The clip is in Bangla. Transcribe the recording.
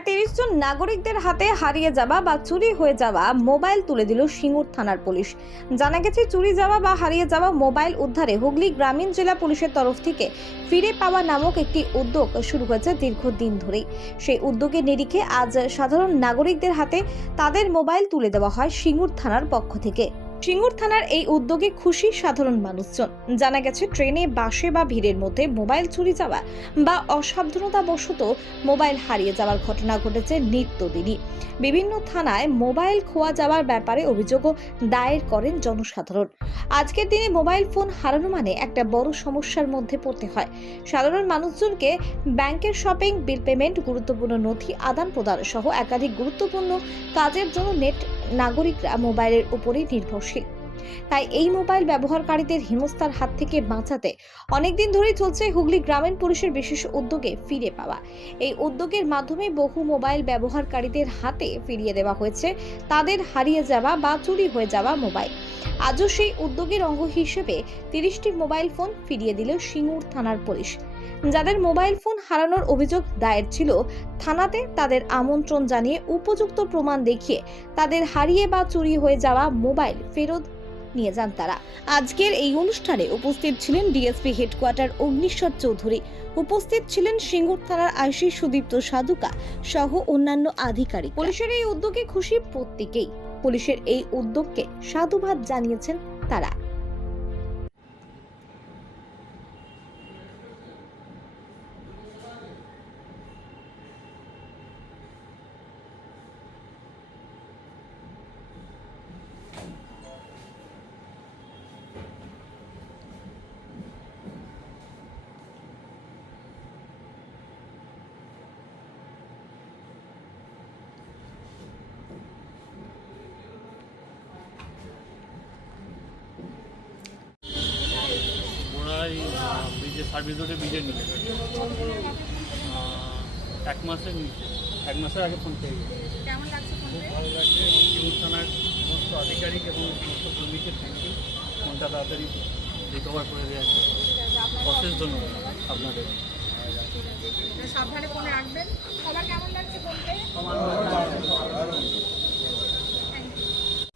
প্রায় তিরিশ জন নাগরিকদের হাতে হারিয়ে যাওয়া বা চুরি হয়ে যাওয়া মোবাইল তুলে দিল সিঙ্গুর থানার পুলিশ। জানা গেছে, চুরি যাওয়া বা হারিয়ে যাওয়া মোবাইল উদ্ধারে হুগলি গ্রামীণ জেলা পুলিশের তরফ থেকে ফিরে পাওয়া নামক একটি উদ্যোগ শুরু হয়েছে দীর্ঘদিন ধরেই। সেই উদ্যোগের নিরিখে আজ সাধারণ নাগরিকদের হাতে তাদের মোবাইল তুলে দেওয়া হয় সিঙ্গুর থানার পক্ষ থেকে। সিঙ্গুর থানার এই উদ্যোগে খুশি সাধারণ মানুষজন। জানা গেছে, ট্রেনে, বাসে বা ভিড়ের মধ্যে মোবাইল চুরি যাওয়া বা অসাবধানতাবশত মোবাইল হারিয়ে যাওয়ার ঘটনা ঘটেছে নিত্যদিনই। বিভিন্ন থানায় মোবাইল খোয়া যাওয়ার ব্যাপারে অভিযোগও দায়ের করেন জনসাধারণ। আজকের দিনে মোবাইল ফোন হারানো মানে একটা বড় সমস্যার মধ্যে পড়তে হয়। সাধারণ মানুষজনকে ব্যাংকের শপিং, বিল পেমেন্ট, গুরুত্বপূর্ণ নথি আদান প্রদান সহ একাধিক গুরুত্বপূর্ণ কাজের জন্য নেট নাগরিকরা মোবাইলের উপরেই নির্ভরশীল। তাই এই মোবাইল ব্যবহারকারীদের হেনস্থার হাত থেকে বাঁচাতে অনেকদিন ধরেই চলছে হুগলি গ্রামীণ পুলিশের বিশেষ উদ্যোগে ফিরে পাওয়া। এই উদ্যোগের মাধ্যমে বহু মোবাইল ব্যবহারকারীদের হাতে ফিরিয়ে দেওয়া হয়েছে। তাদের হারিয়ে যাওয়া বা চুরি হয়ে যাওয়া মোবাইল। আজও সেই উদ্যোগের অঙ্গ হিসেবে তিরিশটি মোবাইল ফোন ফিরিয়ে দিল সিঙ্গুর থানার পুলিশ। যাদের মোবাইল ফোন হারানোর অভিযোগ দায়ের ছিল, থানাতে তাদের আমন্ত্রণ জানিয়ে উপযুক্ত প্রমাণ দেখিয়ে তাদের হারিয়ে বা চুরি হয়ে যাওয়া মোবাইল ফেরত নিয়ে যান তারা। আজকের এই অনুষ্ঠানে উপস্থিত ছিলেন ডিএসপি হেডকোয়ার্টার অগ্নিশ্বর চৌধুরী, উপস্থিত ছিলেন সিঙ্গুর থানার আইসি সুদীপ্ত সাধুকা সহ অন্যান্য আধিকারিক পুলিশের এই উদ্যোগে খুশি প্রত্যেকেই। পুলিশের এই উদ্যোগকে সাধুবাদ জানিয়েছেন তারা। সার্ভিস রোডে ব্রিজের নিচে এক মাসের নিচে। এক মাসের আগে ফোন পেয়ে গেছে। কেমন লাগছে ফোন খুব ভালো লাগছে। এবং থানার সমস্ত আধিকারিক এবং সমস্ত কর্মীকে থ্যাংক ইউ ফোনটা তাড়াতাড়ি রিকভার করে দেওয়ার আছে, অশেষ ধন্যবাদ। আপনাদের ঠিক আছে। সাবধানে ফোনে রাখবেন সবার কেমন লাগছে ফোন পেয়ে থ্যাংক ইউ